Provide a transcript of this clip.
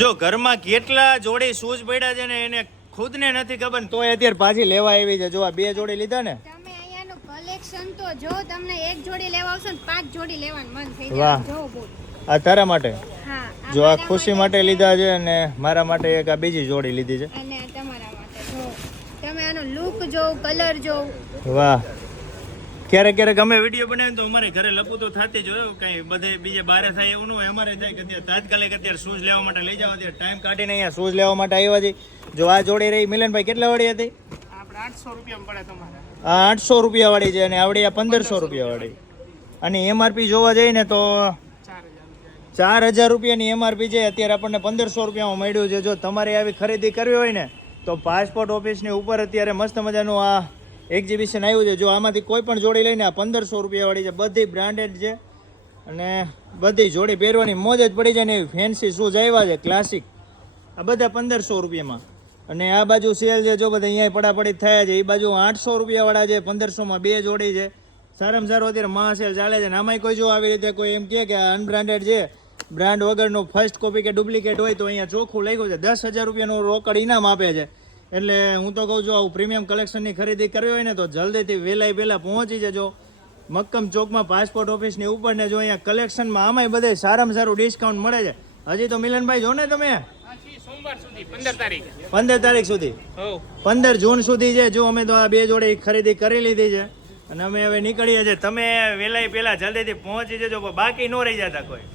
જો ઘરમાં કેટલા જોડી શૂઝ પડ્યા છે ને એને ખુદને નથી ખબર તોય અત્યારે પાછી લેવા આવી છે. જો આ 2 જોડી લીધા ને તમે અહીંયાનું કલેક્શન તો જો તમને એક જોડી લેવા આવશે ને 5 જોડી લેવાનું મન થઈ જાય. જો બોલ આ તારા માટે હા જો આ ખુશી માટે લીધા છે અને મારા માટે એક આ બીજી જોડી લીધી છે અને તમારા માટે જો તમે આનો લુક જો કલર જો વાહ. ક્યારેક ક્યારેક અમે વિડીયો બનાવીએ તો અમારે ઘરે લપુ તો થતી જ હોય કઈ બધે બીજે બારે થાય એવું ન હોય. અમારે થાય કે અત્યારે તાત્કાલિક અત્યારે શૂઝ લેવા માટે લઈ જાવ અત્યારે ટાઈમ કાઢીને અહીંયા શૂઝ લેવા માટે આવ્યા છે. જો આ જોડી રહી મિલનભાઈ કેટલા વાળી હતી? આપણે 800 રૂપિયામાં પડે તમારે. આ 800 રૂપિયા વાળી છે અને આવડી આ 1500 રૂપિયા વાળી. અને એમઆરપી જોવા જઈએ ને તો 4000 રૂપિયાની એમઆરપી છે. અત્યારે આપણને 1500 રૂપિયામાં મળ્યું છે. જો તમારે આવી ખરીદી કરવી હોય ને તો પાસપોર્ટ ઓફિસની ઉપર અત્યારે મસ્ત મજાનું આ એક્ઝિબિશન આવ્યું છે. જો આમાંથી કોઈ પણ જોડી લઈને આ 1500 રૂપિયા વાળી છે. બધી બ્રાન્ડેડ છે અને બધી જોડી પહેરવાની મોજ જ પડી જાય ને એવી ફેન્સી શૂઝ આવ્યા છે ક્લાસિક. આ બધા 1500 રૂપિયામાં. અને આ બાજુ સેલ છે જો બધા અહીંયા પડાપડી થયા છે. એ બાજુ 800 રૂપિયા વાળા છે. 1500માં 2 જોડી છે. સારામાં સારું અત્યારે મહા સેલ ચાલે છે. અને આમાંય કોઈ જો આવી રીતે કોઈ એમ કહે કે અનબ્રાન્ડેડ છે બ્રાન્ડ વગરનો ફર્સ્ટ કોપી કે ડુપ્લિકેટ હોય તો અહીંયા ચોખ્ખું લખ્યું છે 10,000 રૂપિયાનું રોકડ ઇનામ આપે છે. એટલે હું તો કહું છું આવું પ્રીમિયમ કલેક્શનની ખરીદી કરવી હોય ને તો જલ્દીથી પહેલાં પહોંચી જજો મક્કમ ચોકમાં પાસપોર્ટ ઓફિસની ઉપર ને જો અહીંયા કલેક્શનમાં આમાંય બધે સારામાં સારું ડિસ્કાઉન્ટ મળે છે. હજી તો મિલનભાઈ જો ને તમે સોમવાર સુધી 15 તારીખ 15 તારીખ સુધી 15 જૂન સુધી છે. જો અમે તો આ 2 જોડી ખરીદી કરી લીધી છે અને અમે હવે નીકળીએ છીએ. તમે પહેલાં જલ્દીથી પહોંચી જજો બાકી ન રહી જતા કોઈ.